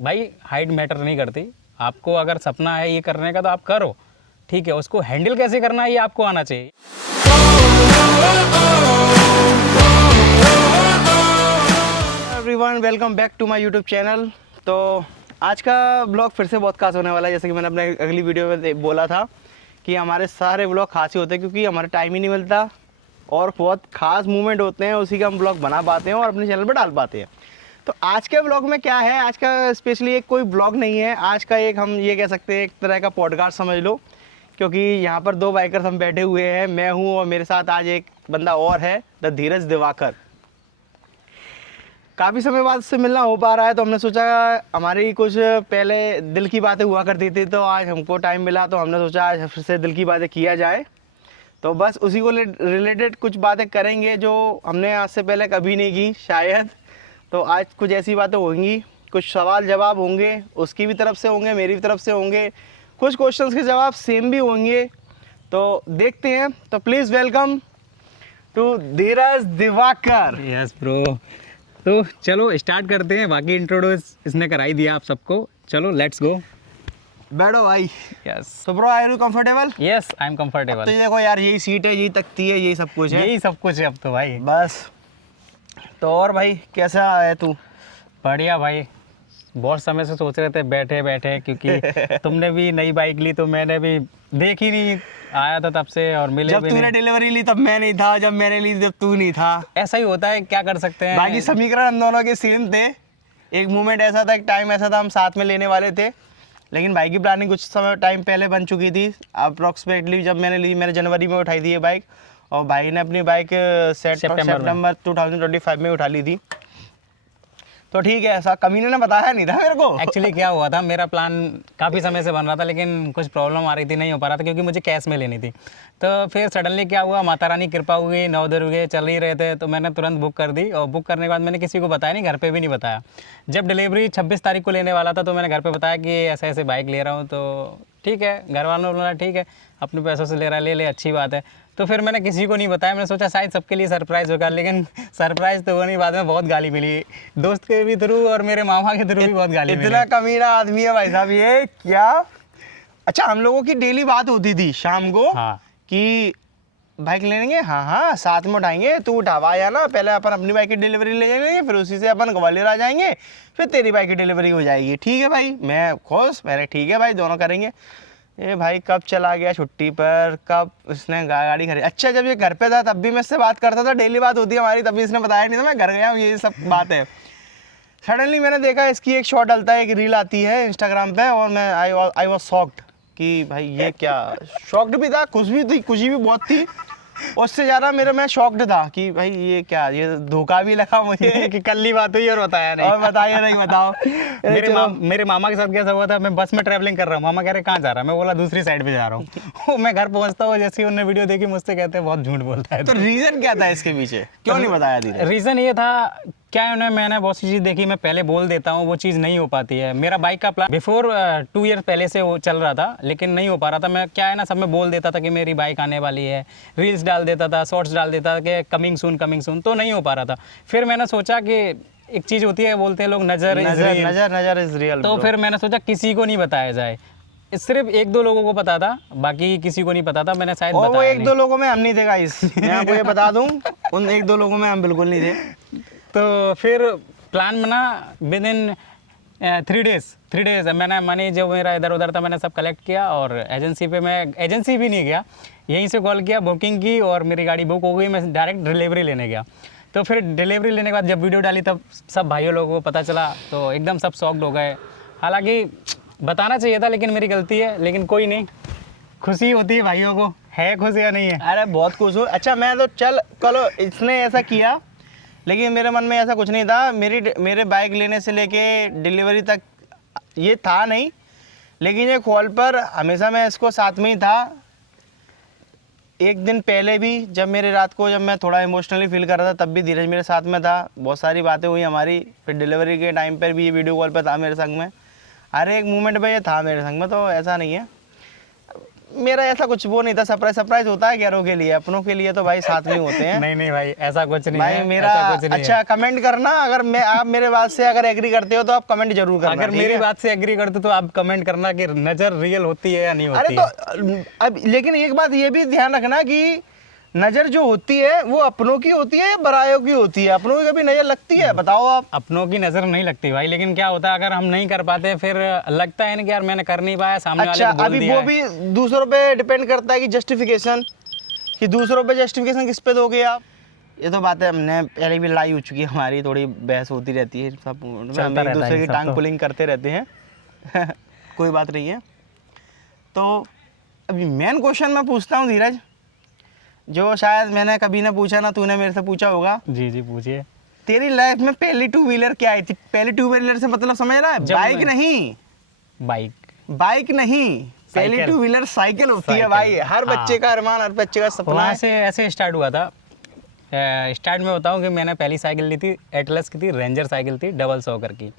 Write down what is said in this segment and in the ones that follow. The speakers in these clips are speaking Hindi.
भाई हाइट मैटर नहीं करती। आपको अगर सपना है ये करने का तो आप करो, ठीक है। उसको हैंडल कैसे करना है ये आपको आना चाहिए। Everyone, welcome back to my YouTube channel. तो आज का ब्लॉग फिर से बहुत खास होने वाला है। जैसे कि मैंने अपने अगली वीडियो में बोला था कि हमारे सारे ब्लॉग खास ही होते हैं क्योंकि हमारा टाइम ही नहीं मिलता और बहुत खास मूवमेंट होते हैं, उसी का हम ब्लॉग बना पाते हैं और अपने चैनल पर डाल पाते हैं। तो आज के ब्लॉग में क्या है, आज का स्पेशली एक कोई ब्लॉग नहीं है, आज का एक हम ये कह सकते हैं एक तरह का पॉडकास्ट समझ लो, क्योंकि यहाँ पर दो बाइकर्स हम बैठे हुए हैं, मैं हूँ और मेरे साथ आज एक बंदा और है, द धीरज दिवाकर। काफ़ी समय बाद से मिलना हो पा रहा है तो हमने सोचा हमारी कुछ पहले दिल की बातें हुआ करती थी, तो आज हमको टाइम मिला तो हमने सोचा आज फिर से दिल की बातें किया जाए। तो बस उसी को रिलेटेड कुछ बातें करेंगे जो हमने आज से पहले कभी नहीं की शायद। तो आज कुछ ऐसी बातें होंगी, कुछ सवाल जवाब होंगे, उसकी भी तरफ से होंगे, मेरी भी तरफ से होंगे, कुछ क्वेश्चंस के जवाब सेम भी होंगे। तो देखते हैं। तो please welcome to Dheeraj Diwakar. Yes bro, तो चलो स्टार्ट करते हैं। बाकी इंट्रोड्यूस इसने कराई दिया आप सबको, चलो लेट्स गो। बैठो भाई। यस तो bro, are you comfortable? Yes, I am तो कंफर्टेबल। देखो यार, यही सीट है, यही तख्ती है, यही सब कुछ है, यही सब कुछ है अब तो भाई। बस। तो और भाई कैसा है तू? बढ़िया भाई, बहुत समय से सोच रहे थे बैठे बैठे, क्योंकि तुमने भी नई बाइक ली तो मैंने भी देखी नहीं, आया था तब से और मिले जब भी तूने नहीं। डिलीवरी ली तब मैं नहीं था, जब मैंने ली तब तू नहीं था। ऐसा ही होता है, क्या कर सकते हैं। बाकी समीकरण हम दोनों के सेम थे। एक मोमेंट ऐसा था, एक टाइम ऐसा था, हम साथ में लेने वाले थे, लेकिन बाइक की प्लानिंग कुछ समय टाइम पहले बन चुकी थी। अप्रॉक्सीमेटली जब मैंने ली, मैंने जनवरी में उठाई थी ये बाइक और भाई ने अपनी बाइक सितंबर 2025 में उठा ली थी। तो ठीक है, ऐसा कमीने ने बताया नहीं था मेरे को। एक्चुअली क्या हुआ था, मेरा प्लान काफ़ी समय से बन रहा था लेकिन कुछ प्रॉब्लम आ रही थी, नहीं हो पा रहा था क्योंकि मुझे कैश में लेनी थी। तो फिर सडनली क्या हुआ, माता रानी कृपा हुई, 9 दुर्गे चल ही रहे थे तो मैंने तुरंत बुक कर दी। और बुक करने के बाद मैंने किसी को बताया नहीं, घर पे भी नहीं बताया। जब डिलीवरी 26 तारीख को लेने वाला था तो मैंने घर पे बताया कि ऐसे ऐसे बाइक ले रहा हूँ। तो ठीक है, घर वालों ने बोला ठीक है, अपने पैसों से ले रहा है, ले ले, अच्छी बात है। तो फिर मैंने किसी को नहीं बताया, मैंने सोचा शायद सबके लिए सरप्राइज़ होगा, लेकिन सरप्राइज़ तो वो नहीं। बाद में बहुत गाली मिली, दोस्त के भी थ्रू और मेरे मामा के थ्रू भी बहुत गाली मिली। इतना कमीना आदमी है भाई साहब ये, क्या। अच्छा, हम लोगों की डेली बात होती थी शाम को हाँ कि बाइक लेंगे, हाँ हाँ साथ में उठाएंगे, तू उठावा या ना, पहले अपन अपनी बाइक की डिलीवरी ले जाएंगे, फिर उसी से अपन ग्वालियर आ जाएंगे, फिर तेरी बाइक की डिलीवरी हो जाएगी। ठीक है भाई, मैं खुश, मैंने ठीक है भाई, दोनों करेंगे। ये भाई कब चला गया छुट्टी पर, कब उसने गाड़ी खरीदी। अच्छा, जब ये घर पे था तब भी मैं इससे बात करता था, डेली बात होती है हमारी, तभी इसने बताया नहीं था मैं घर गया हूँ, ये सब बात है। सडनली मैंने देखा इसकी एक शॉट डलता है, एक रील आती है इंस्टाग्राम पे और मैं आई वॉज शॉक्ड कि भाई ये क्या। शॉक्ड भी था, खुश भी थी, खुशी भी बहुत थी, उससे ज़्यादा मैं शॉक्ड था कि भाई ये क्या, ये धोखा भी लगा मुझे कि कल ही बात हुई और बताया नहीं। और बताइए नहीं, बताओ। मेरे मामा के साथ कैसा हुआ था, मैं बस में ट्रैवलिंग कर रहा हूँ, मामा कह रहे कहाँ जा रहा है, मैं बोला दूसरी साइड पे जा रहा हूँ। मैं घर पहुँचता हूँ, जैसे ही उन्होंने वीडियो देखी मुझसे कहते हैं बहुत झूठ बोलता है। तो रीज़न क्या था इसके पीछे, क्यों नहीं बताया धीरे? रीज़न ये था, क्या है, मैंने बहुत सी चीज़ देखी, मैं पहले बोल देता हूँ, वो चीज़ नहीं हो पाती है। मेरा बाइक का प्लान बिफोर 2 ईयर पहले से वो चल रहा था, लेकिन नहीं हो पा रहा था। मैं क्या है ना, सब में बोल देता था कि मेरी बाइक आने वाली है, रील्स डाल देता था, शॉर्ट्स डाल देता था कि कमिंग सून, तो नहीं हो पा रहा था। फिर मैंने सोचा कि एक चीज़ होती है, बोलते हैं लोग नज़र इज रियल। तो फिर मैंने सोचा किसी को नहीं बताया जाए, सिर्फ 1-2 लोगों को पता था, बाकी किसी को नहीं पता था। मैंने शायद और वो बताया 1-2 लोगों में हम नहीं थे गाइस, मैं आपको ये बता दूं, उन 1-2 लोगों में हम बिल्कुल नहीं थे। तो फिर प्लान बना विद इन 3 डेज मैंने मनी जो मेरा इधर उधर था मैंने सब कलेक्ट किया और एजेंसी पे, मैं एजेंसी भी नहीं गया, यहीं से कॉल किया, बुकिंग की और मेरी गाड़ी बुक हो गई। मैं डायरेक्ट डिलीवरी लेने गया। तो फिर डिलीवरी लेने के बाद जब वीडियो डाली तब सब भाइयों लोगों को पता चला तो एकदम सब शॉक्ड हो गए। हालांकि बताना चाहिए था लेकिन मेरी गलती है, लेकिन कोई नहीं, खुशी होती है भाइयों को, है खुश या नहीं है। अरे बहुत खुश हूँ। अच्छा, मैं तो चलो इसने ऐसा किया, लेकिन मेरे मन में ऐसा कुछ नहीं था। मेरे बाइक लेने से लेके डिलीवरी तक ये था नहीं, लेकिन ये कॉल पर हमेशा मैं इसको साथ में ही था। एक दिन पहले भी जब मेरे रात को जब मैं थोड़ा इमोशनली फील कर रहा था तब भी धीरज मेरे साथ में था, बहुत सारी बातें हुई हमारी। फिर डिलीवरी के टाइम पर भी ये वीडियो कॉल पर था मेरे संग में, हर एक मोमेंट पे ये था मेरे संग में, तो ऐसा नहीं है। मेरा ऐसा कुछ वो नहीं था, सरप्राइज होता है गैरों के लिए, अपनों के लिए तो भाई साथ में ही होते हैं। नहीं नहीं भाई, ऐसा कुछ नहीं भाई है, मेरा ऐसा कुछ नहीं अच्छा है। कमेंट करना, अगर मैं आप मेरे बात से अगर एग्री करते हो तो आप कमेंट जरूर करना। अगर ठीक मेरी है? बात से एग्री करते तो आप कमेंट करना कि नजर रियल होती है या नहीं अरे होती तो है। अब लेकिन एक बात ये भी ध्यान रखना कि नजर जो होती है वो अपनों की होती है या परायों की होती है? अपनों की कभी नजर लगती है? बताओ आप। अपनों की नजर नहीं लगती भाई, लेकिन क्या होता है अगर हम नहीं कर पाते फिर लगता है ना कि यार मैंने कर नहीं पाया, सामने वाले अच्छा को बोल अभी दिया वो है। भी दूसरों पे डिपेंड करता है कि जस्टिफिकेशन, कि दूसरों पे जस्टिफिकेशन किस पे दोगे आप? ये तो बात है, हमने पहले भी लड़ाई हो चुकी है, हमारी थोड़ी बहस होती रहती है, सब हम चलता एक रहता है दूसरे ये की सब टांग तो। पुलिंग करते रहते हैं। कोई बात नहीं है। तो अभी मेन क्वेश्चन मैं पूछता हूँ धीरज, जो शायद मैंने कभी ना पूछा ना तूने मेरे से पूछा होगा। जी जी पूछिए। तेरी लाइफ में पहली टू व्हीलर क्या आई थी? पहली टू व्हीलर से मतलब समझ रहा है? जब बाइक मैं- नहीं, बाइक। बाइक नहीं, पहली साइकिल। टू व्हीलर साइकिल होती है साइकिल, भाई। हर हाँ। बच्चे का अरमान, हर बच्चे का सपना वहाँ है। से ऐसे स्टार्ट हुआ था। स्टार्ट में बताऊँ कि मैंने पहली साइकिल ली थी, एटलस की थी, रेंजर साइकिल थी, डबल सॉकर की।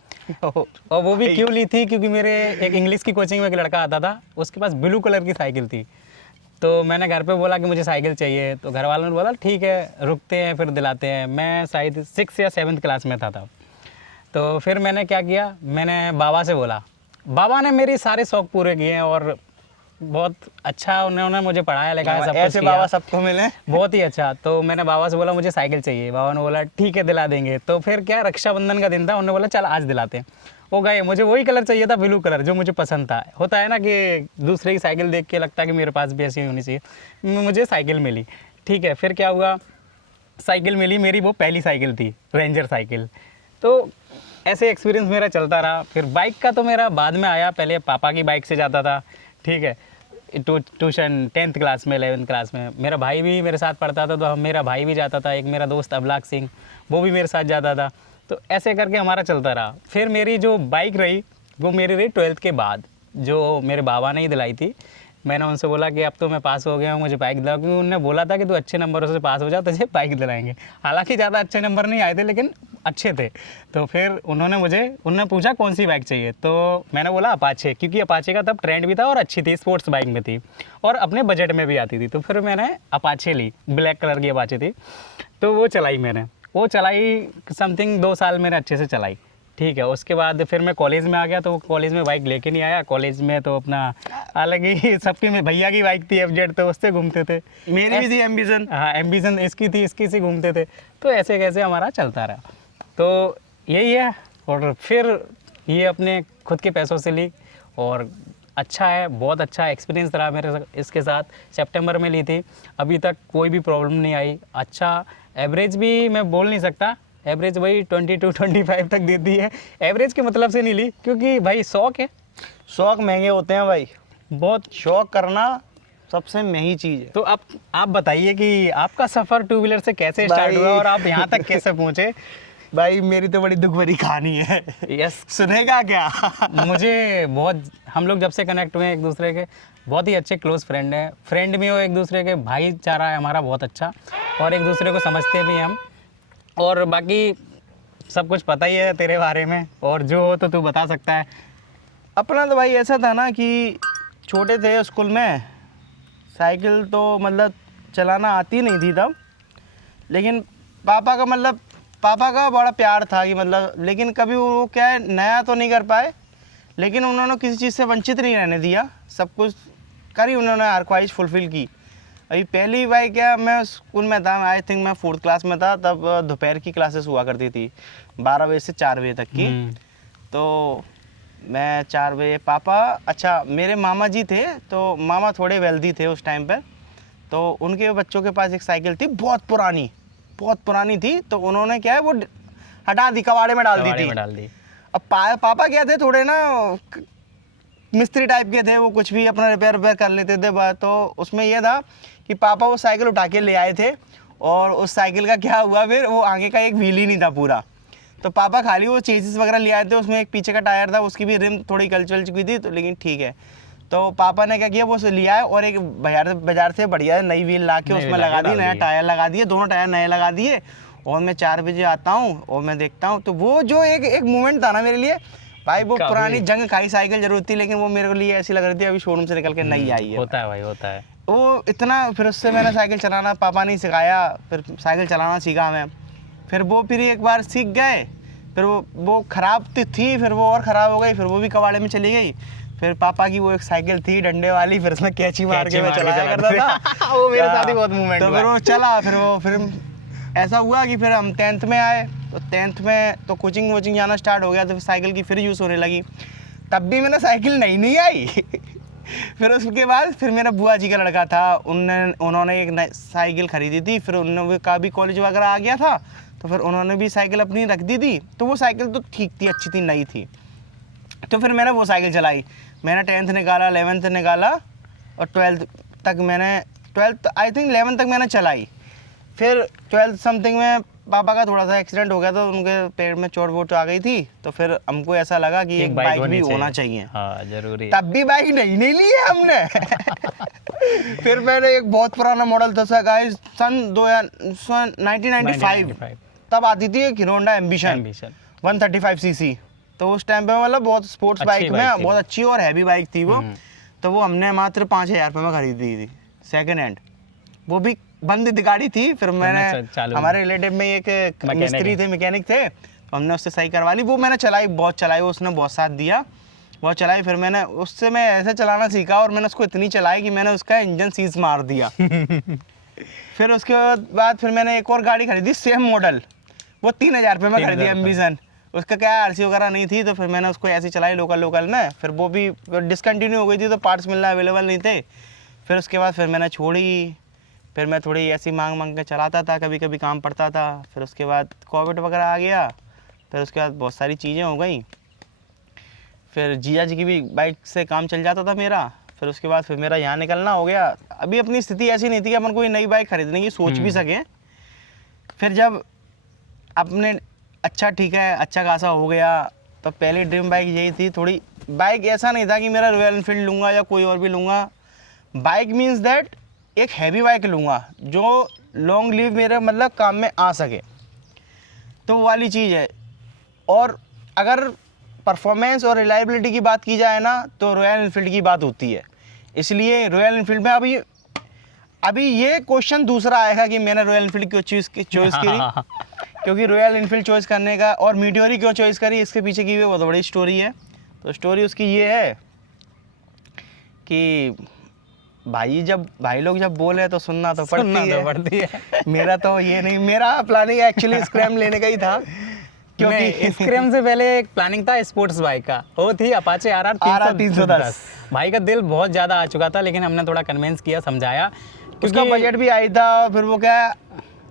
और वो भी क्यों ली थी, क्योंकि मेरे एक इंग्लिश की कोचिंग में एक लड़का आता था, उसके पास ब्लू कलर की साइकिल थी। तो मैंने घर पे बोला कि मुझे साइकिल चाहिए, तो घर वालों ने बोला ठीक है रुकते हैं फिर दिलाते हैं। मैं शायद 6 या 7th क्लास में था तब। तो फिर मैंने क्या किया, मैंने बाबा से बोला। बाबा ने मेरे सारे शौक पूरे किए हैं और बहुत अच्छा उन्होंने मुझे पढ़ाया लिखाया, सब कुछ ऐसे किया। बाबा सबको मिले। बहुत ही अच्छा। तो मैंने बाबा से बोला मुझे साइकिल चाहिए, बाबा ने बोला ठीक है दिला देंगे। तो फिर क्या, रक्षाबंधन का दिन था, उन्होंने बोला चल आज दिलाते हैं। वो गए, मुझे वही कलर चाहिए था, ब्लू कलर, जो मुझे पसंद था। होता है ना कि दूसरे की साइकिल देख के लगता है कि मेरे पास भी ऐसी होनी चाहिए। मुझे साइकिल मिली, ठीक है। फिर क्या हुआ, साइकिल मिली मेरी, वो पहली साइकिल थी, रेंजर साइकिल। तो ऐसे एक्सपीरियंस मेरा चलता रहा। फिर बाइक का तो मेरा बाद में आया, पहले पापा की बाइक से जाता था, ठीक है। ट्यूशन 10th क्लास में, 11th क्लास में मेरा भाई भी मेरे साथ पढ़ता था, तो हम मेरा भाई भी जाता था। एक मेरा दोस्त अबलाक सिंह, वो भी मेरे साथ जाता था। तो ऐसे करके हमारा चलता रहा। फिर मेरी जो बाइक रही वो मेरी रही 12th के बाद, जो मेरे बाबा ने ही दिलाई थी। मैंने उनसे बोला कि अब तो मैं पास हो गया हूँ, मुझे बाइक दिलाओ, क्योंकि उन्होंने बोला था कि तू अच्छे नंबरों से पास हो जा, तुझे बाइक दिलाएंगे। हालांकि ज़्यादा अच्छे नंबर नहीं आए थे, लेकिन अच्छे थे। तो फिर उन्होंने पूछा कौन सी बाइक चाहिए, तो मैंने बोला अपाचे, क्योंकि अपाचे का तब ट्रेंड भी था और अच्छी थी, स्पोर्ट्स बाइक में थी और अपने बजट में भी आती थी। तो फिर मैंने अपाचे ली, ब्लैक कलर की अपाचे थी। तो वो चलाई मैंने, वो चलाई समथिंग 2 साल मैंने अच्छे से चलाई, ठीक है। उसके बाद फिर मैं कॉलेज में आ गया, तो कॉलेज में बाइक लेके नहीं आया। कॉलेज में तो अपना अलग ही सबकी, में भैया की बाइक थी FZ, तो उससे घूमते थे। मेरी भी थी एम्बिशन। हाँ एम्बिशन इसकी थी, इसकी से घूमते थे। तो ऐसे कैसे हमारा चलता रहा। तो यही है। और फिर ये अपने खुद के पैसों से ली और अच्छा है, बहुत अच्छा एक्सपीरियंस रहा मेरे इसके साथ। सितंबर में ली थी, अभी तक कोई भी प्रॉब्लम नहीं आई। अच्छा एवरेज भी मैं बोल नहीं सकता, एवरेज वही 22-25 तक देती है। एवरेज के मतलब से नहीं ली, क्योंकि भाई शौक है। शौक महंगे होते हैं भाई, बहुत। शौक करना सबसे महंगी चीज़ है। तो अब आप बताइए कि आपका सफ़र टू व्हीलर से कैसे स्टार्ट भाई। हुआ और आप यहाँ तक कैसे पहुँचे। भाई मेरी तो बड़ी दुख भरी कहानी है। यस। सुनेगा क्या? मुझे बहुत, हम लोग जब से कनेक्ट हुए हैं एक दूसरे के, बहुत ही अच्छे क्लोज फ्रेंड हैं। फ्रेंड भी हो एक दूसरे के, भाईचारा है हमारा बहुत अच्छा, और एक दूसरे को समझते भी हैं हम। और बाकी सब कुछ पता ही है तेरे बारे में, और जो हो तो तू बता सकता है। अपना तो भाई ऐसा था ना कि छोटे थे स्कूल में, साइकिल तो मतलब चलाना आती नहीं थी तब, लेकिन पापा का बड़ा प्यार था कि मतलब, लेकिन कभी वो क्या है, नया तो नहीं कर पाए, लेकिन उन्होंने किसी चीज़ से वंचित नहीं रहने दिया। सब कुछ करी उन्होंने, हर ख्वाहिश फुलफ़िल की। अभी पहली बार क्या, मैं स्कूल में था, आई थिंक मैं 4th क्लास में था, तब दोपहर की क्लासेस हुआ करती थी 12 बजे से 4 बजे तक की। तो मैं 4 बजे अच्छा मेरे मामा जी थे, तो मामा थोड़े वेल्दी थे उस टाइम पर, तो उनके बच्चों के पास एक साइकिल थी बहुत पुरानी थी। तो उन्होंने क्या है वो हटा दी, कबाड़े में डाल दी कबाड़े थी। में डाल दी। अब पापा क्या थे, थोड़े ना मिस्त्री टाइप के थे, वो कुछ भी अपना रिपेयर कर लेते थे। तो उसमें यह था कि पापा वो साइकिल उठा के ले आए थे, और उस साइकिल का क्या हुआ, फिर वो आगे का एक व्हील ही नहीं था पूरा। तो पापा खाली वो चेसिस वगैरह ले आए थे, उसमें एक पीछे का टायर था, उसकी भी रिम थोड़ी कलचल चुकी थी, तो लेकिन ठीक है। तो पापा ने क्या किया, वो लिया है और एक बाजार से बढ़िया नई व्हील ला के उसमें लगा दी, नया टायर लगा दिए, दोनों टायर नए लगा दिए। और मैं 4 बजे आता हूँ और मैं देखता हूँ, तो वो जो एक मोमेंट था ना मेरे लिए, भाई वो पुरानी जंग खाई साइकिल जरूर थी, लेकिन वो मेरे को लिए ऐसी लग रही थी अभी शोरूम से निकल के नई आई है। होता है भाई, होता है। वो इतना, फिर उससे मैंने साइकिल चलाना पापा ने सिखाया, फिर साइकिल चलाना सीखा मैं। फिर वो फिर एक बार सीख गए, फिर वो ख़राब थी, फिर वो और ख़राब हो गई, फिर वो भी कबाड़े में चली गई। फिर पापा की वो एक साइकिल थी डंडे वाली, फिर उसमें कैची मार के मैं चलाया करता था। वो मेरे साथ ही बहुत मूवमेंट तो हुआ फिर वो चला, फिर ऐसा हुआ कि फिर हम 10th में आए, तो 10th में तो कोचिंग वोचिंग जाना स्टार्ट हो गया, तो फिर साइकिल की फिर यूज़ होने लगी। तब भी मैंने साइकिल नहीं आई। फिर उसके बाद फिर मेरा बुआ जी का लड़का था, उन्होंने एक साइकिल ख़रीदी थी, फिर उन्होंने का भी कॉलेज वगैरह आ गया था, तो फिर उन्होंने भी साइकिल अपनी रख दी थी। तो वो साइकिल तो ठीक थी, अच्छी थी, नई थी। तो फिर मैंने वो साइकिल चलाई, मैंने 10th निकाला, 11th निकाला, और 12th तक मैंने 12th आई थिंक 11th तक मैंने चलाई। फिर 12th समथिंग में पापा का थोड़ा सा एक्सीडेंट हो गया, तो उनके पैर में चोट वोट आ गई थी, तो फिर हमको ऐसा लगा कि एक बाइक भी होना चाहिए। हाँ, जरूरी। तब भी बाइक नहीं ली है हमने। फिर मैंने एक बहुत पुराना मॉडल था गाइस, सन 1995 तब आती थी एक हीरो होंडा एम्बिशन 135 सीसी। तो उस टाइम पे मतलब बहुत स्पोर्ट्स बाइक में बहुत अच्छी और हैवी बाइक थी वो। तो वो हमने मात्र 5,000 रुपये में खरीदी थी, सेकेंड हैंड। वो भी बंद गाड़ी थी। फिर मैंने हमारे रिलेटिव में एक मिस्त्री थे, मैकेनिक थे, तो हमने उससे सही करवा ली। वो मैंने चलाई, बहुत चलाई, उसने बहुत साथ दिया, बहुत चलाई। फिर मैंने उससे मैं ऐसे चलाना सीखा, और मैंने उसको इतनी चलाई कि मैंने उसका इंजन सीज मार दिया। फिर उसके बाद फिर मैंने एक और गाड़ी खरीदी सेम मॉडल, वो 3,000 रुपये में खरीदी, एम्बिशन। उसका क्या आरसी वगैरह नहीं थी, तो फिर मैंने उसको ऐसे चलाई लोकल में। फिर वो भी डिसकंटिन्यू हो गई थी, तो पार्ट्स मिलना अवेलेबल नहीं थे। फिर उसके बाद फिर मैंने छोड़ी। फिर मैं थोड़ी ऐसी मांग के चलाता था, कभी कभी काम पड़ता था। फिर उसके बाद कोविड वगैरह आ गया, फिर उसके बाद बहुत सारी चीज़ें हो गई। फिर जीजा जी की भी बाइक से काम चल जाता था मेरा। फिर उसके बाद फिर मेरा यहाँ निकलना हो गया। अभी अपनी स्थिति ऐसी नहीं थी कि अपन कोई नई बाइक खरीदने की सोच भी सकें। फिर जब अपने अच्छा ठीक है, अच्छा खासा हो गया, तो पहली ड्रीम बाइक यही थी। थोड़ी बाइक ऐसा नहीं था कि मेरा रॉयल एनफील्ड लूँगा या कोई और भी लूँगा। बाइक मीन्स दैट एक हैवी बाइक लूँगा जो लॉन्ग लिव मेरे मतलब काम में आ सके, तो वो वाली चीज़ है। और अगर परफॉर्मेंस और रिलायबिलिटी की बात की जाए ना, तो रॉयल एनफील्ड की बात होती है। इसलिए रॉयल एनफील्ड में अभी ये क्वेश्चन दूसरा आएगा कि मैंने रॉयल एनफील्ड क्यों चॉइस करी। क्योंकि रॉयल एनफील्ड चॉइस करने का और मीटियोर क्यों चॉइस करी, इसके पीछे की भी बहुत बड़ी स्टोरी है। तो स्टोरी उसकी ये है कि भाई लोग जब बोले तो सुनना तो पड़ती है। मेरा तो ये नहीं, मेरा प्लानिंग एक्चुअली स्क्रैम लेने का ही था। क्योंकि स्क्रैम से पहले एक प्लानिंग था स्पोर्ट्स बाइक का, वो थी अपाचे RR 310। भाई का दिल बहुत ज़्यादा आ चुका था, लेकिन हमने थोड़ा कन्विंस किया, समझाया, उसका बजट भी आई था। फिर वो क्या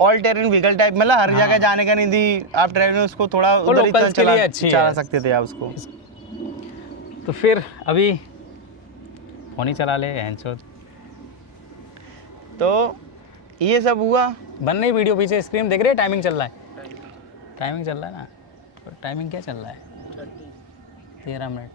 ऑल टेरेन व्हीकल टाइप, मतलब हर जगह जाने का नहीं थी, आप ट्रैवलिंग उसको थोड़ा उधर ही चला सकते थे आप उसको। तो फिर अभी फोन ही चला ले हैंडशॉट। तो ये सब हुआ। बन रही वीडियो, पीछे स्क्रीन देख रहे, टाइमिंग चल रहा है, टाइमिंग चल रहा है ना, तो टाइमिंग क्या चल रहा है, 13 मिनट।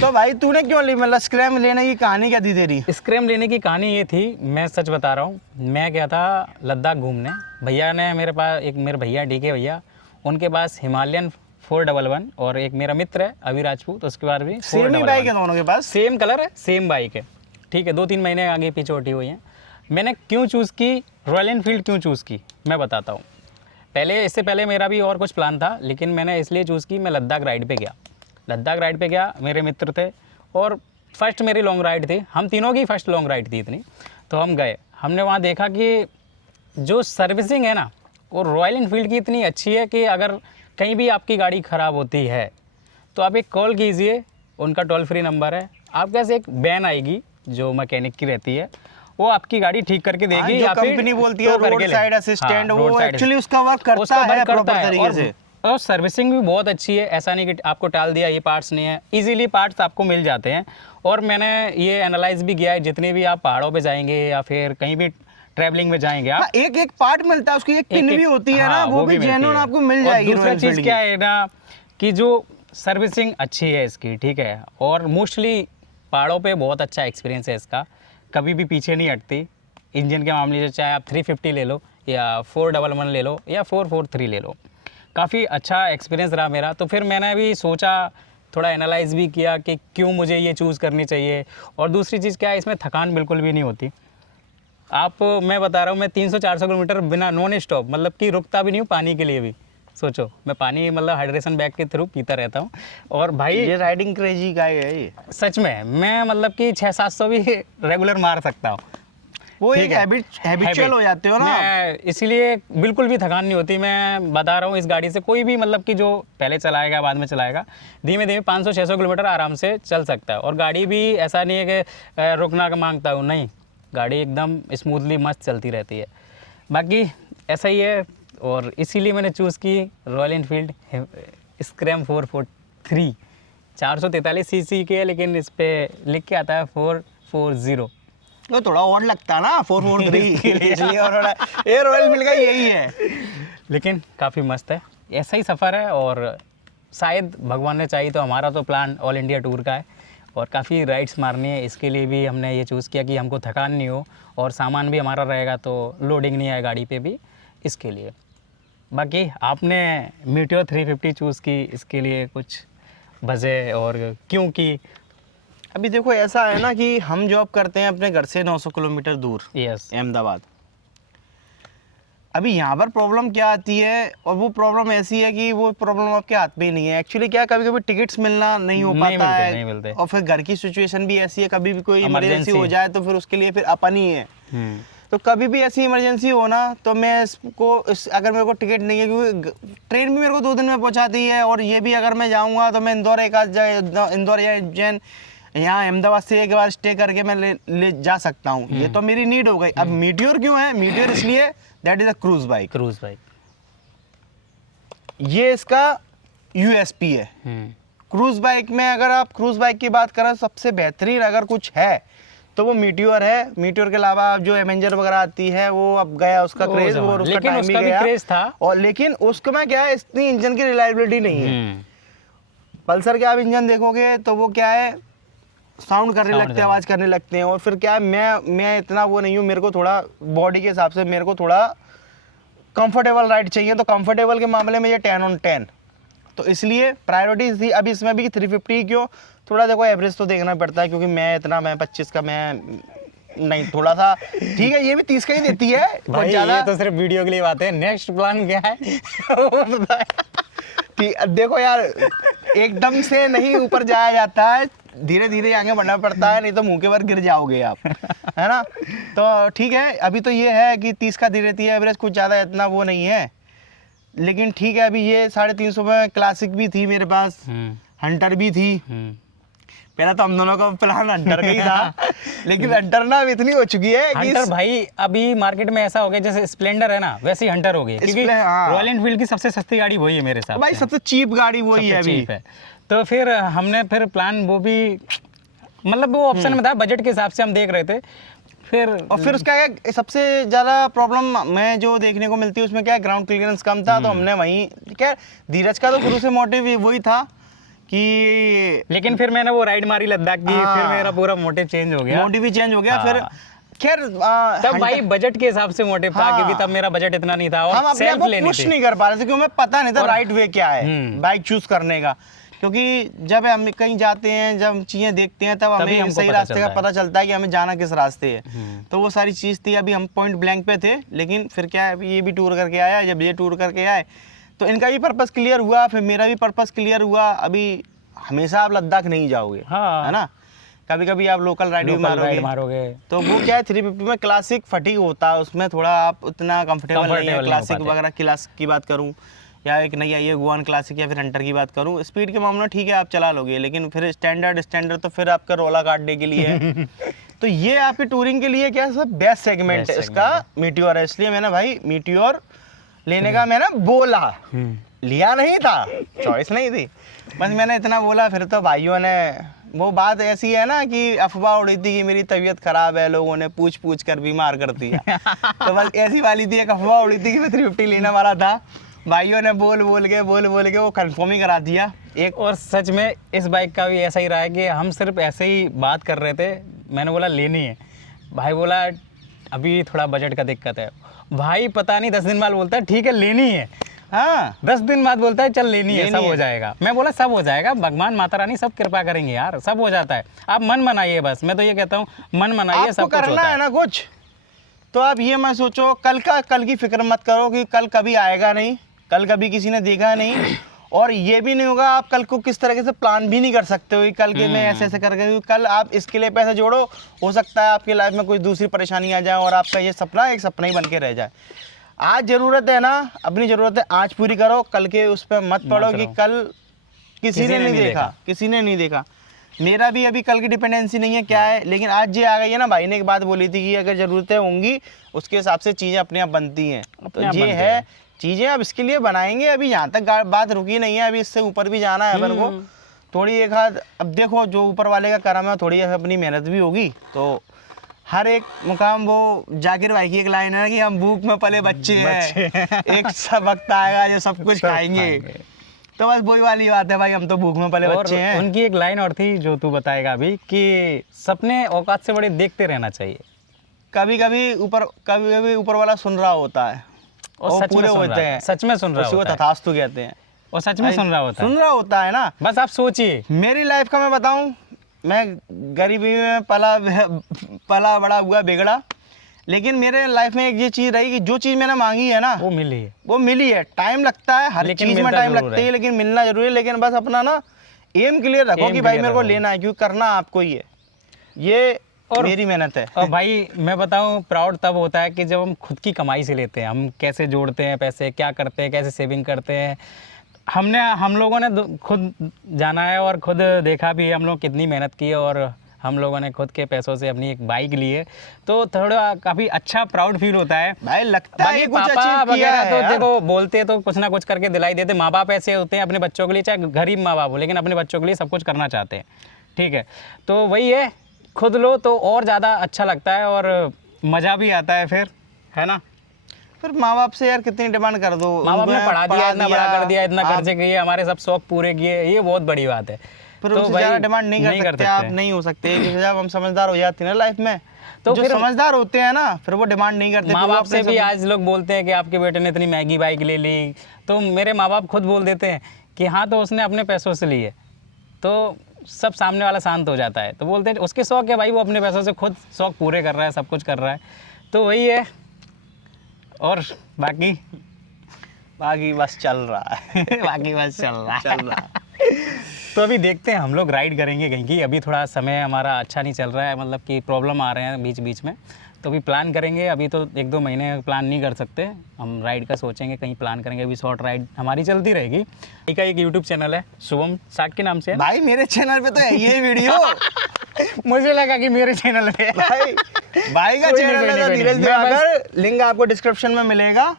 तो भाई तूने क्यों ली, मतलब स्क्रैम लेने की कहानी क्या थी तेरी? स्क्रैम लेने की कहानी ये थी, मैं सच बता रहा हूँ, मैं गया था लद्दाख घूमने। भैया ने मेरे पास, एक मेरे भैया DK भैया, उनके पास हिमालयन 411 और एक मेरा मित्र है अभी राजपूत, उसके बाद भी सेम ही बाइक है दोनों के पास, सेम कलर है, सेम बाइक है, ठीक है। 2-3 महीने आगे पीछे होती हुई हैं। मैंने क्यों चूज़ की रॉयल एनफील्ड, क्यों चूज़ की मैं बताता हूँ। इससे पहले मेरा भी और कुछ प्लान था, लेकिन मैंने इसलिए चूज़ की, मैं लद्दाख राइड पे गया, मेरे मित्र थे और फर्स्ट मेरी लॉन्ग राइड थी, हम तीनों की फर्स्ट लॉन्ग राइड थी इतनी। तो हम गए, हमने वहाँ देखा कि जो सर्विसिंग है ना, वो रॉयल एनफील्ड की इतनी अच्छी है कि अगर कहीं भी आपकी गाड़ी ख़राब होती है तो आप एक कॉल कीजिए, उनका टोल फ्री नंबर है, आपके पास एक वैन आएगी जो मैकेनिक की रहती है, वो आपकी गाड़ी ठीक करके देगी। जो कंपनी बोलती है रोड साइड असिस्टेंट, वो एक्चुअली उसका वर्क करता है प्रॉपर तरीके से। और सर्विसिंग भी बहुत अच्छी है, ऐसा नहीं कि आपको टाल दिया ये पार्ट्स नहीं है, इजीली पार्ट्स आपको मिल जाते हैं। और मैंने ये एनालाइज भी किया है, जितने भी आप पहाड़ों पे जाएंगे या फिर कहीं भी ट्रैवलिंग में जाएंगे आप, एक एक पार्ट मिलता है, उसकी एक पिन भी होती है ना, वो भी जेन्युइन आपको मिल जाएगी। दूसरा चीज़ क्या है ना कि जो सर्विसिंग अच्छी है इसकी, ठीक है, और मोस्टली पहाड़ों पे बहुत अच्छा एक्सपीरियंस है इसका, कभी भी पीछे नहीं हटती इंजन के मामले से, चाहे आप 350 ले लो या 411 ले लो या 443 ले लो, काफ़ी अच्छा एक्सपीरियंस रहा मेरा। तो फिर मैंने भी सोचा, थोड़ा एनालाइज भी किया कि क्यों मुझे ये चूज़ करनी चाहिए। और दूसरी चीज़ क्या है, इसमें थकान बिल्कुल भी नहीं होती। मैं बता रहा हूँ, मैं 300-400 किलोमीटर बिना नॉन स्टॉप, मतलब कि रुकता भी नहीं हूँ पानी के लिए भी। सोचो, मैं पानी मतलब हाइड्रेशन बैग के थ्रू पीता रहता हूँ। और भाई ये राइडिंग क्रेजी गाय है ये। सच में मैं मतलब कि 600-700 भी रेगुलर मार सकता हूँ। वो ठीक एक है, हैबिचुअल हो जाते हो ना आप। मैं इसीलिए बिल्कुल भी थकान नहीं होती। मैं बता रहा हूँ, इस गाड़ी से कोई भी मतलब कि जो पहले चलाएगा बाद में चलाएगा, धीमे धीमे 500-600 किलोमीटर आराम से चल सकता है। और गाड़ी भी ऐसा नहीं है कि रुकना का मांगता हूँ, नहीं, गाड़ी एकदम स्मूथली मस्त चलती रहती है। बाकी ऐसा ही है, और इसीलिए मैंने चूज़ की रॉयल इनफील्ड स्क्रैम 443। 443 सीसी की है, लेकिन इस पर लिख के आता है 440। तो थोड़ा और लगता है ना 443 इसलिए। और ये रॉयल एनफील्ड का यही है। लेकिन काफ़ी मस्त है, ऐसा ही सफ़र है। और शायद भगवान ने चाहिए तो हमारा तो प्लान ऑल इंडिया टूर का है, और काफ़ी राइड्स मारनी है। इसके लिए भी हमने ये चूज़ किया कि हमको थकान नहीं हो, और सामान भी हमारा रहेगा तो लोडिंग नहीं आए गाड़ी पे भी, इसके लिए। बाकी आपने मीटियोर 350 चूज़ की, इसके लिए कुछ वजह और क्यों की? अभी देखो ऐसा है ना कि हम जॉब करते हैं अपने घर से 900 किलोमीटर दूर, यस। अहमदाबाद। अभी यहाँ पर प्रॉब्लम क्या आती है, और वो प्रॉब्लम ऐसी है कि वो प्रॉब्लम आपके हाथ में ही नहीं है। एक्चुअली क्या, कभी कभी टिकट्स मिलना नहीं हो पाता है, नहीं मिलते। और फिर घर की सिचुएशन भी ऐसी है, कभी भी कोई इमरजेंसी Emergency। हो जाए तो फिर उसके लिए फिर अपन ही है। तो कभी भी ऐसी इमरजेंसी हो ना, तो मैं अगर मेरे को टिकट नहीं है, क्योंकि ट्रेन भी मेरे को 2 दिन में पहुंचाती है, और ये भी अगर मैं जाऊंगा तो मैं इंदौर एक आध जगह, इंदौर या उज्जैन, यहाँ अहमदाबाद से एक बार स्टे करके मैं ले जा सकता हूँ। ये तो मेरी नीड हो गई। अब मीटियोर क्यों है? मीटियोर इसलिए, that is a cruise bike. Cruise bike, ये इसका यूएसपी है। क्रूज बाइक में अगर आप क्रूज बाइक की बात करें, सबसे बेहतरीन अगर कुछ है तो वो मीटियोर है। मीटियोर के अलावा अब जो एवेंजर वगैरह आती है, वो अब गया उसका वो क्रेज, जमाना। और उसका लेकिन टाइम उसका भी भी गया। क्रेज था। और लेकिन उसमें क्या है, इतनी इंजन की रिलायबिलिटी नहीं है। पल्सर के आप इंजन देखोगे तो वो क्या है, साउंड करने लगते हैं, आवाज़ करने लगते हैं। और फिर क्या है, मैं इतना वो नहीं हूँ, मेरे को थोड़ा बॉडी के हिसाब से मेरे को थोड़ा कंफर्टेबल राइड चाहिए। तो कंफर्टेबल के मामले में ये 10/10, तो इसलिए प्रायोरिटी थी। अभी इसमें भी 350 क्यों, थोड़ा देखो एवरेज तो देखना पड़ता है, क्योंकि मैं 25 का मैं नहीं, थोड़ा सा ठीक है, ये भी 30 का ही देती है बहुत ज़्यादा। ये तो सिर्फ वीडियो के लिए बात है। नेक्स्ट प्लान क्या है? देखो यार, एकदम से नहीं ऊपर जाया जाता है, धीरे धीरे आगे बढ़ना पड़ता है, नहीं तो मुंह के बाहर गिर जाओगे आप, है ना। तो ठीक है, अभी तो ये है कि 30 का दे देती है एवरेज, कुछ ज़्यादा इतना वो नहीं है। लेकिन ठीक है, अभी ये 350 में क्लासिक भी थी मेरे पास, हंटर भी थी। पहला तो हम दोनों का प्लान हंटर का ही था, लेकिन हंटर ना अब इतनी हो चुकी है कि हंटर भाई अभी मार्केट में ऐसा हो गया जैसे स्प्लेंडर है ना, वैसे ही हंटर हो गई। क्योंकि रॉयल एनफील्ड की सबसे सस्ती गाड़ी वही है मेरे हिसाब से। भाई सबसे चीप गाड़ी वही है अभी। तो फिर हमने फिर प्लान वो भी, मतलब वो ऑप्शन में था, बजट के हिसाब से हम देख रहे थे। और फिर उसका क्या सबसे ज़्यादा प्रॉब्लम मैं जो देखने को मिलती है उसमें क्या है, ग्राउंड क्लियरेंस कम था। तो हमने वहीं, क्या धीरज का तो शुरू से मोटिव वही था कि, लेकिन फिर मैंने वो राइड मारी लद्दाख की, फिर मेरा पूरा मोटिव चेंज हो गया, मोटिव भी चेंज हो गया। फिर खैर तब भाई बजट के हिसाब से मोटिव था, क्योंकि तब मेरा बजट इतना नहीं था, और हम अपने को पुश नहीं कर पा रहे थे, क्योंकि हमें पता नहीं था राइट वे क्या है बाइक चूज करने का। क्योंकि जब हम कहीं जाते हैं, जब चीज़ें देखते हैं, तब हमें सही रास्ते का पता चलता है कि हमें जाना किस रास्ते है। तो वो सारी चीज़ थी। अभी हम पॉइंट ब्लैंक पे थे, लेकिन फिर क्या है, ये भी टूर करके आया, जब ये टूर करके आए तो इनका भी पर्पस क्लियर हुआ, फिर मेरा भी पर्पस क्लियर हुआ। अभी हमेशा आप लद्दाख नहीं जाओगे, है ना, कभी कभी आप लोकल राइड भी मारोगे। तो वो क्या है, 350 में क्लासिक फटीग होता है, उसमें थोड़ा आप उतना कंफर्टेबल नहीं है। क्लासिक वगैरह क्लास की बात करूँ, या एक नई आई है गुआन क्लासिक, या फिर हंटर की बात करूँ, स्पीड के मामले में ठीक है आप चला लोगे, लेकिन फिर स्टैंडर्ड तो फिर आपका रोला काटने के लिए है। तो ये आपकी टूरिंग के लिए क्या है, बेस्ट सेगमेंट है इसका मीटियोर है। इसलिए मैंने भाई मीटियोर लेने का मैंने बोला, लिया नहीं था, चॉइस नहीं थी, बस मैंने इतना बोला। फिर तो भाइयों ने, वो बात ऐसी है ना कि अफवाह उड़ी थी कि मेरी तबीयत खराब है, लोगों ने पूछ पूछ कर बीमार कर दिया। तो बस ऐसी वाली थी, एक अफवाह उड़ी थी कि मैं 350 लेने वाला था, भाइयों ने बोल बोल के वो कंफर्म ही करा दिया एक। और सच में इस बाइक का भी ऐसा ही रहा है कि हम सिर्फ ऐसे ही बात कर रहे थे, मैंने बोला लेनी है, भाई बोला अभी थोड़ा बजट का दिक्कत है, भाई पता नहीं 10 दिन बाद बोलता है ठीक है लेनी है हाँ 10 दिन बाद बोलता है चल लेनी है, लेनी सब है। हो जाएगा। मैं बोला सब हो जाएगा, भगवान माता रानी सब कृपा करेंगे यार, सब हो जाता है। आप मन बनाइए बस, मैं तो ये कहता हूँ मन बनाइए, सब आपको कुछ करना होता है है। ना कुछ, तो आप ये मत सोचो कल की फिक्र मत करो कि कल कभी आएगा नहीं, कल कभी किसी ने देखा नहीं, और ये भी नहीं होगा आप कल को किस तरीके से प्लान भी नहीं कर सकते हो कि कल के मैं ऐसे ऐसे करके, कल आप इसके लिए पैसे जोड़ो, हो सकता है आपकी लाइफ में कोई दूसरी परेशानी आ जाए और आपका ये सपना एक सपना ही बन के रह जाए। आज ज़रूरत है ना, अपनी ज़रूरत है आज पूरी करो, कल के उस पर मत पड़ो कि कल किसी ने नहीं देखा, किसी ने नहीं देखा। मेरा भी अभी कल की डिपेंडेंसी नहीं है क्या है, लेकिन आज ये आ गई है ना, भाई ने एक बात बोली थी कि अगर ज़रूरतें होंगी उसके हिसाब से चीज़ें अपने आप बनती हैं, तो ये है चीज़ें अब इसके लिए बनाएंगे। अभी यहाँ तक बात रुकी नहीं है, अभी इससे ऊपर भी जाना है अपन को। थोड़ी एक हाथ, अब देखो जो ऊपर वाले का करम है, थोड़ी अपनी मेहनत भी होगी तो हर एक मुकाम। वो जाकिर भाई की एक लाइन है कि हम भूख में पले बच्चे हैं, एक सब वक्त आएगा जो सब कुछ खाएंगे। तो बस वही वाली बात है भाई, हम तो भूख में पले बच्चे हैं। उनकी एक लाइन और थी जो तू बताएगा अभी, कि सपने औकात से बड़े देखते रहना चाहिए। कभी कभी ऊपर वाला सुन रहा होता है और सच पूरे में सुन होते रहा हैं, सच में सुन रहा उसी को होता है, तथास्तु कहते हैं। और सच में सुन रहा होता है ना। बस आप सोचिए। मेरी लाइफ का मैं बताऊं, मैं गरीबी में पला बड़ा हुआ बिगड़ा, लेकिन मेरे लाइफ में एक ये चीज़ रही कि जो चीज़ मैंने मांगी है ना वो मिली है, वो मिली है। टाइम लगता है, हर लेकिन चीज़ में मिलता टाइम जरूर लगता है। है, लेकिन मिलना जरूरी है। लेकिन बस अपना ना एम क्लियर रखो Aim कि भाई clear मेरे को रखो। लेना है, क्योंकि करना आपको ही है, ये और- मेरी मेहनत है। और भाई मैं बताऊं, प्राउड तब होता है कि जब हम खुद की कमाई से लेते हैं। हम कैसे जोड़ते हैं पैसे, क्या करते हैं, कैसे सेविंग करते हैं। हम लोगों ने खुद जाना है और खुद देखा भी है हम लोग कितनी मेहनत की है, और हम लोगों ने खुद के पैसों से अपनी एक बाइक ली है, तो थोड़ा काफ़ी अच्छा प्राउड फील होता है। भाई लगता है बाकी कि कुछ पापा अचीव किया वगैरह है तो यार। देखो बोलते तो कुछ ना कुछ करके दिलाई देते। माँ बाप ऐसे होते हैं अपने बच्चों के लिए, चाहे गरीब माँ बाप हो, लेकिन अपने बच्चों के लिए सब कुछ करना चाहते हैं। ठीक है, तो वही है, खुद लो तो और ज़्यादा अच्छा लगता है और मज़ा भी आता है फिर, है ना। फिर माँ बाप से यार कितनी डिमांड कर दो, माँ बाप उनको ने पढ़ा दिया, इतना बड़ा कर दिया, इतना आप खर्चे किए, हमारे सब शौक पूरे किए, ये बहुत बड़ी बात है। फिर तो उनसे भाई ज़्यादा डिमांड नहीं कर सकते आप, नहीं हो सकते, क्योंकि जब हम समझदार हो जाते हैं ना लाइफ में, तो जो फिर समझदार होते हैं ना फिर वो डिमांड नहीं करते। माँ फिर वो बाप अपने से भी सब- आज लोग बोलते हैं कि आपके बेटे ने इतनी महंगी बाइक ले ली, तो मेरे माँ बाप खुद बोल देते हैं कि हाँ तो उसने अपने पैसों से ली है, तो सब सामने वाला शांत हो जाता है। तो बोलते हैं उसके शौक है भाई, वो अपने पैसों से खुद शौक पूरे कर रहा है, सब कुछ कर रहा है, तो वही है। और बाकी बस चल रहा है। बाकी बस चल रहा है। चल रहा है। तो अभी देखते हैं, हम लोग राइड करेंगे कहीं की। अभी थोड़ा समय हमारा अच्छा नहीं चल रहा है, मतलब कि प्रॉब्लम आ रहे हैं बीच बीच में, तो अभी प्लान करेंगे। अभी तो 1-2 महीने प्लान नहीं कर सकते, हम राइड का सोचेंगे, कहीं प्लान करेंगे। अभी शॉर्ट राइड हमारी चलती रहेगी। भाई का एक यूट्यूब चैनल है शुभम 60 के नाम से है। भाई मेरे चैनल पे तो है ये वीडियो। मुझे लगा कि मेरे चैनल पे भाई का कोई चैनल नहीं, है तो कोई धीरज नहीं, मैं दिवाकर, लिंक आपको डिस्क्रिप्शन में मिलेगा,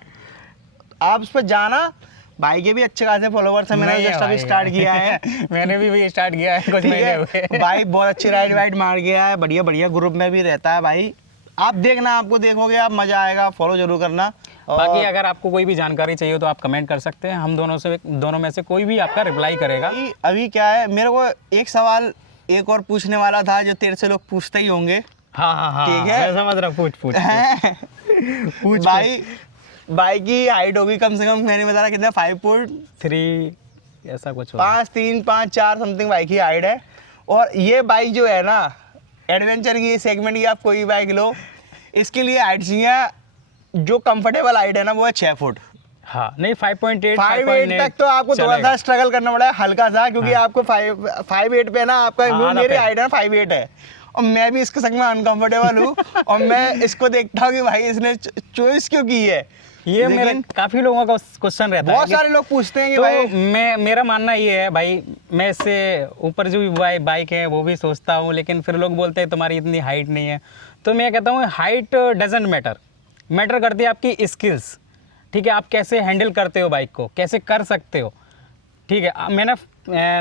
आप उस पर जाना। भाई के भी अच्छे खासे फॉलोवर्स हैं, मैंने नहीं है जस्ट अभी भाई। स्टार्ट किया है। मैंने भी स्टार्ट किया है कुछ ठीक महीने है, हुए। भाई बहुत अच्छी राइड वाइड मार गया है, बढ़िया बढ़िया ग्रुप में भी रहता है भाई। आप देखना, आपको देखोगे आप, मजा आएगा, फॉलो जरूर करना। बाकी अगर आपको कोई भी जानकारी चाहिए तो आप कमेंट कर सकते हैं, हम दोनों में से कोई भी आपका रिप्लाई करेगा। अभी क्या है, मेरे को एक सवाल एक और पूछने वाला था जो तेरे से लोग पूछते ही होंगे। हाँ ठीक है। मैं समझ रहा हूँ, पूछ भाई की हाइट होगी कम से कम, मैंने बता रहा कितना 5'3" ऐसा कुछ होगा। 5'3", 5'4" समथिंग बाइक की हाइट है। और ये बाइक जो है ना, एडवेंचर की सेगमेंट की आप कोई भी बाइक लो, इसके लिए हाइट चाहिए, जो कंफर्टेबल हाइट है ना वो है 6 फुट। हाँ नहीं 5.8 5'8" तक तो आपको थोड़ा सा स्ट्रगल करना पड़ा है, हल्का सा, क्योंकि आपको 5'8" पे ना आपका, हाँ, मेरी हाइट है 5'8" है, और मैं भी इसके संग में अनकंफर्टेबल हूँ। और मैं इसको देखता हूँ कि भाई इसने चॉइस क्यों की है। ये मेरे काफी लोगों का क्वेश्चन रहता है, बहुत सारे लोग पूछते हैं कि तो भाई, मेरा मानना ये है भाई, मैं इससे ऊपर जो भी बाइक है वो भी सोचता हूँ, लेकिन फिर लोग बोलते हैं तुम्हारी इतनी हाइट नहीं है, तो मैं कहता हूँ हाइट डजेंट मैटर करती है आपकी स्किल्स। ठीक है, आप कैसे हैंडल करते हो बाइक को, कैसे कर सकते हो। ठीक है, मैंने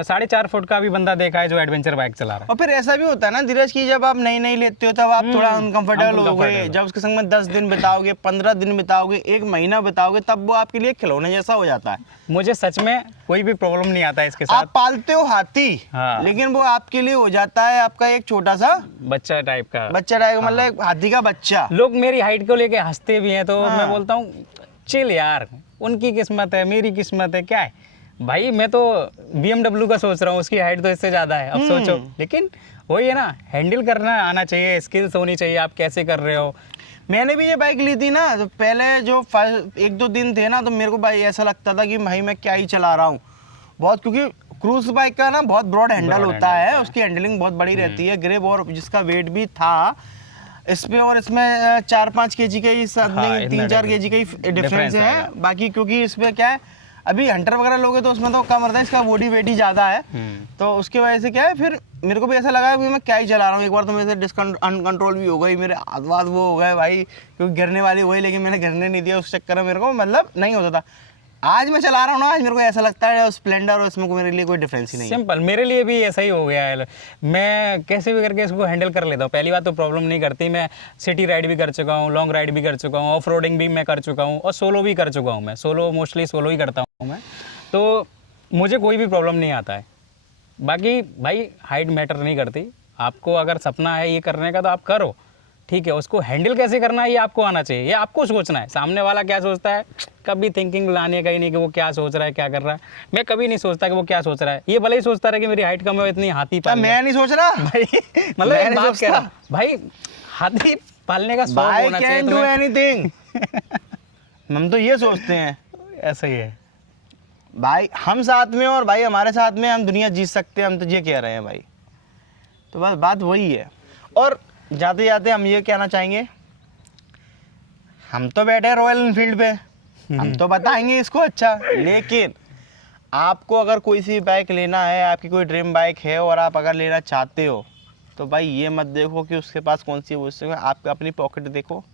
4.5 फुट का भी बंदा देखा है जो एडवेंचर बाइक चला रहा है। और फिर ऐसा भी होता है ना धीरज की, जब आप नई लेते हो तब आप थोड़ा अनकंफर्टेबल हो गए, जब उसके संग में 10 दिन बिताओगे, 15 दिन बिताओगे, 1 महीना बिताओगे, तब वो आपके लिए खिलौने जैसा हो जाता है। मुझे सच में कोई भी प्रॉब्लम नहीं आता है इसके साथ। आप पालते हो हाथी, हाँ। लेकिन वो आपके लिए हो जाता है आपका एक छोटा सा बच्चा टाइप का बच्चा रहेगा, मतलब एक हाथी का बच्चा। लोग मेरी हाइट को लेके हंसते भी हैं, तो मैं बोलता हूँ चिल यार, उनकी किस्मत है, मेरी किस्मत है, क्या है भाई। मैं तो BMW का सोच रहा हूँ, उसकी हाइट तो इससे ज़्यादा है, अब सोचो। लेकिन वही है ना, हैंडल करना आना चाहिए, स्किल्स होनी चाहिए, आप कैसे कर रहे हो। मैंने भी ये बाइक ली थी ना, तो पहले जो 1-2 दिन थे ना, तो मेरे को भाई ऐसा लगता था कि भाई मैं क्या ही चला रहा हूँ बहुत, क्योंकि क्रूज बाइक का ना बहुत ब्रॉड हैंडल होता है, उसकी हैंडलिंग बहुत बड़ी रहती है, ग्रिप, और जिसका वेट भी था इस पे और इसमें 4-5 केजी का ही साथ नहीं, 3-4 केजी का ही डिफरेंस है। बाकी क्योंकि इसमें क्या है, अभी हंटर वगैरह लोगे तो उसमें तो कम रहता है, इसका बॉडी वेट ही ज़्यादा है, तो उसकी वजह से क्या है, फिर मेरे को भी ऐसा लगा कि मैं क्या ही चला रहा हूँ। एक बार तो मेरे से अनकंट्रोल भी हो गई, मेरे हाथ वाथ वो हो गए भाई, क्योंकि गिरने वाली वही, लेकिन मैंने गिरने नहीं दिया, उस चक्कर में मेरे को मतलब नहीं होता था। आज मैं चला रहा हूँ ना, आज मेरे को ऐसा लगता है स्प्लेंडर और इसमें मेरे लिए कोई डिफरेंस ही नहीं है। सिंपल, मेरे लिए भी ऐसा ही हो गया है। मैं कैसे भी करके इसको हैंडल कर लेता हूँ। पहली बात तो प्रॉब्लम नहीं करती, मैं सिटी राइड भी कर चुका हूँ, लॉन्ग राइड भी कर चुका हूँ, ऑफ रोडिंग भी मैं कर चुका हूँ, और सोलो भी कर चुका हूँ। मैं सोलो, मोस्टली सोलो ही करता हूँ मैं, तो मुझे कोई भी प्रॉब्लम नहीं आता है। बाकी भाई हाइट मैटर नहीं करती, आपको अगर सपना है ये करने का तो आप करो, ठीक है। उसको हैंडल कैसे करना है ये आपको आना चाहिए, ये आपको सोचना है। सामने वाला क्या सोचता है, कभी थिंकिंग लाने का ही नहीं कि वो क्या सोच रहा है, क्या कर रहा है। मैं कभी नहीं सोचता कि वो क्या सोच रहा है, ये भले ही सोचता रहे कि मेरी हाइट कम है, इतनी हाथी पाल मैं नहीं सोच रहा भाई, मतलब मैं एक नहीं बात कह रहा सोचता। भाई, हाथी पालने का शौक होना चाहिए कैन डू तुम्हें। एनीथिंग हम तो ये सोचते हैं ऐसा ही है भाई, हम साथ में और भाई हमारे साथ में हम दुनिया जीत सकते हैं, हम तो ये कह रहे हैं भाई। तो बस बात वही है। और जाते जाते हम ये कहना चाहेंगे, हम तो बैठे हैं रॉयल एनफील्ड पे, हम तो बताएंगे इसको अच्छा, लेकिन आपको अगर कोई सी बाइक लेना है, आपकी कोई ड्रीम बाइक है और आप अगर लेना चाहते हो, तो भाई ये मत देखो कि उसके पास कौन सी है, आप अपनी पॉकेट देखो,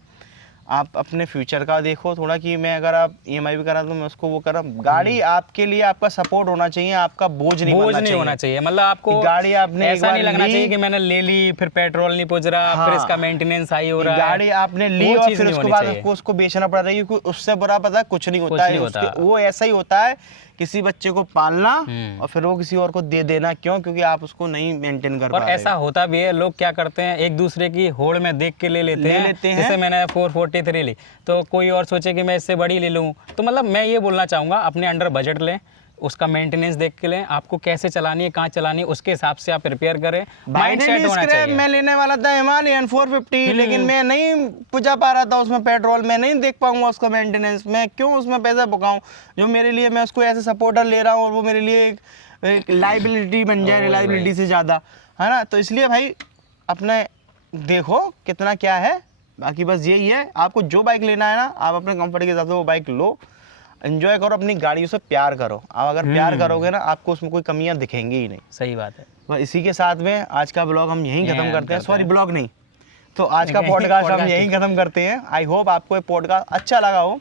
आप अपने फ्यूचर का देखो थोड़ा, कि मैं अगर आप EMI भी करा तो मैं उसको वो करा। गाड़ी आपके लिए आपका सपोर्ट होना चाहिए, आपका बोझ नहीं होना चाहिए। मतलब आपको गाड़ी आपने ऐसा नहीं लगना चाहिए कि मैंने ले ली, फिर पेट्रोल नहीं पहुंच रहा, फिर इसका मेंटेनेंस हाई हो रहा है। गाड़ी आपने ली और फिर उसके बाद उसको बेचना पड़ रहा है, क्योंकि उससे बुरा पता है कुछ नहीं होता है। वो ऐसा ही होता है, किसी बच्चे को पालना और फिर वो किसी और को दे देना, क्यों? क्योंकि आप उसको नहीं मेंटेन कर पा रहे। और ऐसा होता भी है, लोग क्या करते हैं, एक दूसरे की होड़ में देख के ले लेते हैं। जैसे मैंने 443 ली, तो कोई और सोचे कि मैं इससे बड़ी ले लूँ। तो मतलब मैं ये बोलना चाहूँगा, अपने अंडर बजट लें, उसका मेंटेनेंस देख के लें, आपको कैसे चलानी है, कहाँ चलानी है, उसके हिसाब से आप प्रिपेयर करें। माइंड सेट होना चाहिए। मैं लेने वाला था हिमालयन 450, लेकिन मैं नहीं पुजा पा रहा था उसमें पेट्रोल, मैं नहीं देख पाऊंगा उसका मेंटेनेंस, मैं क्यों उसमें पैसा भुकाऊं जो मेरे लिए, मैं उसको ऐसे सपोर्टर ले रहा हूँ और वो मेरे लिए एक लाइबिलिटी बन जाए, रिलायबिलिटी से ज़्यादा, है ना। तो इसलिए भाई अपने देखो कितना क्या है। बाकी बस यही है, आपको जो बाइक लेना है ना, आप अपने कंफर्ट के हिसाब से वो बाइक लो, एंजॉय करो, अपनी गाड़ियों से प्यार करो। आप अगर प्यार करोगे ना, आपको उसमें कोई कमियां दिखेंगी ही नहीं। सही बात है। तो इसी के साथ में आज का ब्लॉग हम यहीं खत्म करते हैं। सॉरी, ब्लॉग नहीं, तो आज का पॉडकास्ट हम यहीं खत्म करते हैं। आई होप आपको ये पॉडकास्ट अच्छा लगा हो,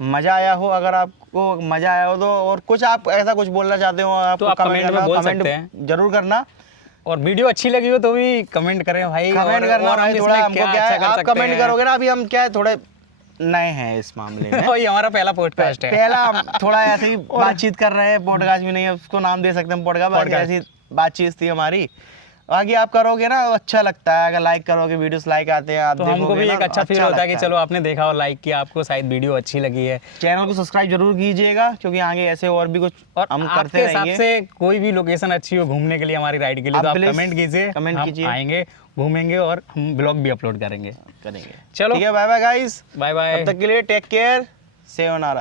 मज़ा आया हो। अगर आपको मज़ा आया हो तो, और कुछ आप ऐसा कुछ बोलना चाहते हो, तो आप कमेंट में बोल सकते हैं, जरूर करना। और वीडियो अच्छी लगी हो तो भी कमेंट करें भाई, कमेंट करना भाई, थोड़ा हमको क्या है, आप कमेंट करोगे ना, अभी हम क्या है थोड़े नए हैं इस मामले में। ये हमारा पहला पॉडकास्ट है, पहला हम थोड़ा ऐसे ही बातचीत कर रहे हैं, पॉडकास्ट भी नहीं है, उसको नाम दे सकते हैं पॉडकास्ट, ऐसी बातचीत थी हमारी। आगे आप करोगे ना अच्छा लगता है, अगर लाइक करोगे, वीडियोस लाइक आते हैं, आप तो हमको भी एक अच्छा फील होता है कि चलो आपने देखा और लाइक किया, आपको शायद वीडियो अच्छी लगी है। चैनल को सब्सक्राइब जरूर कीजिएगा, क्योंकि आगे ऐसे और भी कुछ और हम आपके करते हिसाब रहेंगे। से कोई भी लोकेशन अच्छी हो घूमने के लिए, हमारी राइड के लिए, तो आप कमेंट कीजिए, हम आएंगे, घूमेंगे और हम ब्लॉग भी अपलोड करेंगे। चलो ठीक है, bye bye guys, bye bye. तब तक के लिए टेक केयर, सेवनारा।